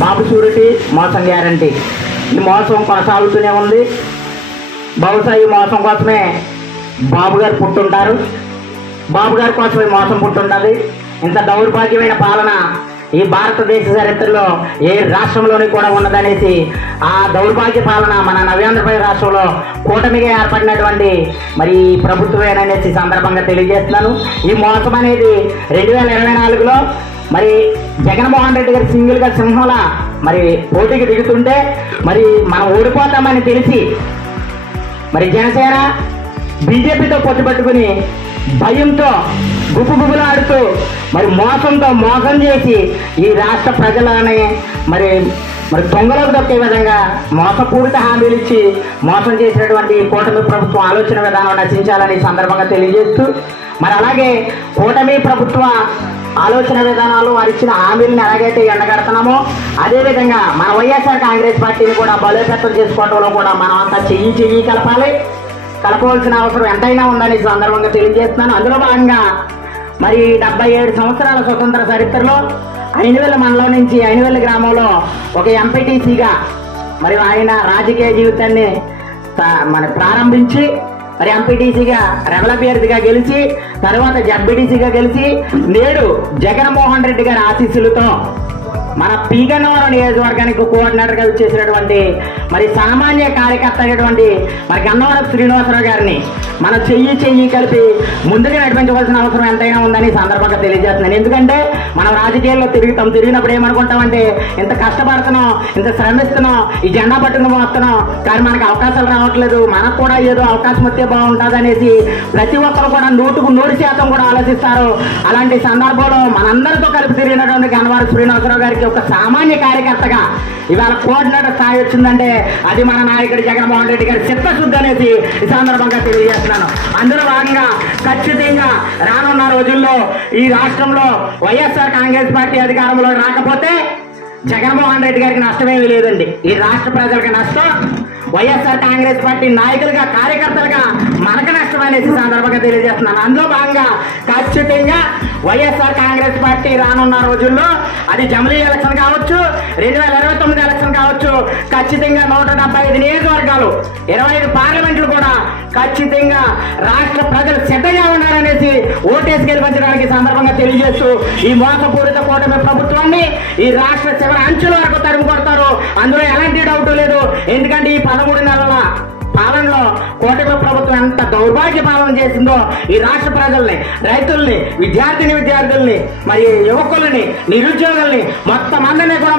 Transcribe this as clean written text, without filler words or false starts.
బాబు surety మోసం guarantee. ఈ మోసం కొనసాగుతూనే ఉంది. బహుశా ఈ మోసం కోసమే బాబు గారు పుట్టుంటారు. బాబు గారి కోసం ఈ మోసం పుట్టుంటుంది. ఇంత దౌర్భాగ్యమైన పాలన ఈ భారతదేశ చరిత్రలో ఏ రాష్ట్రంలోని కూడా ఉన్నదనేసి ఆ దౌర్భాగ్య పాలన మన నవ్యాంధ్రప్రదేశ్ రాష్ట్రంలో కూటమిగా ఏర్పడినటువంటి మరి ప్రభుత్వమేననేసి సందర్భంగా తెలియజేస్తున్నాను. ఈ మోసం అనేది 2024లో మరి జగన్మోహన్ రెడ్డి గారు సింగిల్గా సింహంలా మరి పోటీకి దిగుతుంటే మరి మనం ఓడిపోతామని తెలిసి మరి జనసేన బీజేపీతో పొత్తు పెట్టుకుని భయంతో గుబుగుబులాడుతూ మరి మోసంతో మోసం చేసి ఈ రాష్ట్ర ప్రజలని మరి దొంగలకు దొక్కే విధంగా మోసపూరిత హామీలు ఇచ్చి మోసం చేసినటువంటి కూటమి ప్రభుత్వం ఆలోచన విధానం నశించాలని సందర్భంగా తెలియజేస్తూ మరి అలాగే కూటమి ప్రభుత్వ ఆలోచన విధానాలు వారు ఇచ్చిన హామీలను ఎలాగైతే ఎండగడుతున్నామో అదేవిధంగా మన వైఎస్ఆర్ కాంగ్రెస్ పార్టీని కూడా బలోపేతం చేసుకోవడంలో కూడా మనం అంతా చెయ్యి కలపవలసిన అవసరం ఎంతైనా ఉందని సందర్భంగా తెలియజేస్తున్నాను. అందులో భాగంగా మరి 77 సంవత్సరాల స్వతంత్ర చరిత్రలో ఐనవేల మండలం నుంచి ఐనవేల గ్రామంలో ఒక ఎంపీటీసీగా మరి ఆయన రాజకీయ జీవితాన్ని ప్రారంభించి మరి ఎంపీటీసీగా రెబల్ అభ్యర్థిగా గెలిచి తర్వాత జడ్పీటీసీగా గెలిచి నేడు జగన్మోహన్ రెడ్డి గారి ఆశీస్సులతో మన పీగన్నవరం నియోజకవర్గానికి కోఆర్డినేటర్గా చేసినటువంటి మరి సామాన్య కార్యకర్త అయినటువంటి మరి గన్నవరం శ్రీనివాసరావు గారిని మనం చెయ్యి కలిపి ముందుగా నడిపించవలసిన అవసరం ఎంతైనా ఉందని సందర్భంగా తెలియజేస్తున్నాను. ఎందుకంటే మనం రాజకీయాల్లో తిరిగినప్పుడు ఏమనుకుంటామంటే ఇంత కష్టపడుతున్నాం, ఇంత శ్రమిస్తున్నాం, ఈ జెండా పట్టుకుని వస్తున్నాం, కానీ మనకు అవకాశాలు రావట్లేదు, మనకు కూడా ఏదో అవకాశం వస్తే బాగుంటుంది అనేసి ప్రతి ఒక్కరు కూడా 100% కూడా ఆలోచిస్తారు. అలాంటి సందర్భంలో మనందరితో కలిపి తిరిగినటువంటి గన్నవరం శ్రీనివాసరావు గారికి ఒక సామాన్య కార్యకర్తగా ఇవాళ కోఆర్డినేటర్ స్థాయి వచ్చిందంటే అది మన నాయకుడు జగన్మోహన్ రెడ్డి గారి చిత్తశుద్ధి అనేసి ఈ సందర్భంగా తెలియజేస్తున్నాను. అందులో భాగంగా ఖచ్చితంగా రానున్న రోజుల్లో ఈ రాష్ట్రంలో వైఎస్ఆర్ కాంగ్రెస్ పార్టీ అధికారంలో రాకపోతే జగన్మోహన్ రెడ్డి గారికి నష్టమేమీ లేదండి. ఈ రాష్ట్ర ప్రజలకు నష్టం, వైఎస్ఆర్ కాంగ్రెస్ పార్టీ నాయకులుగా కార్యకర్తలుగా మనకు నష్టం అనేసి సందర్భంగా తెలియజేస్తున్నాను. అందులో భాగంగా ఖచ్చితంగా వైఎస్ఆర్ కాంగ్రెస్ పార్టీ రానున్న రోజుల్లో అది జమిలీ ఎలక్షన్ కావచ్చు, 2029 ఎలక్షన్ కావచ్చు, ఖచ్చితంగా 175 నియోజకవర్గాలు 25 పార్లమెంట్లు కూడా ఖచ్చితంగా రాష్ట్ర ప్రజలు సిద్ధంగా ఉన్నారనేసి ఓటేసి గెలిపించడానికి సందర్భంగా తెలియజేస్తూ ఈ మోసపూరిత కూటమి ప్రభుత్వాన్ని ఈ రాష్ట్ర చివరి అంచుల వరకు తరిమి కొడతారు. అందులో ఎలాంటి డౌట్ లేదు. ఎందుకంటే ఈ 13 నెలల పాలనలో కూటమి ప్రభుత్వం ఎంత దౌర్భాగ్య పాలన చేసిందో ఈ రాష్ట్ర ప్రజల్ని, రైతుల్ని, విద్యార్థుల్ని, మరి యువకుల్ని, నిరుద్యోగుల్ని మొత్తం అందరినీ కూడా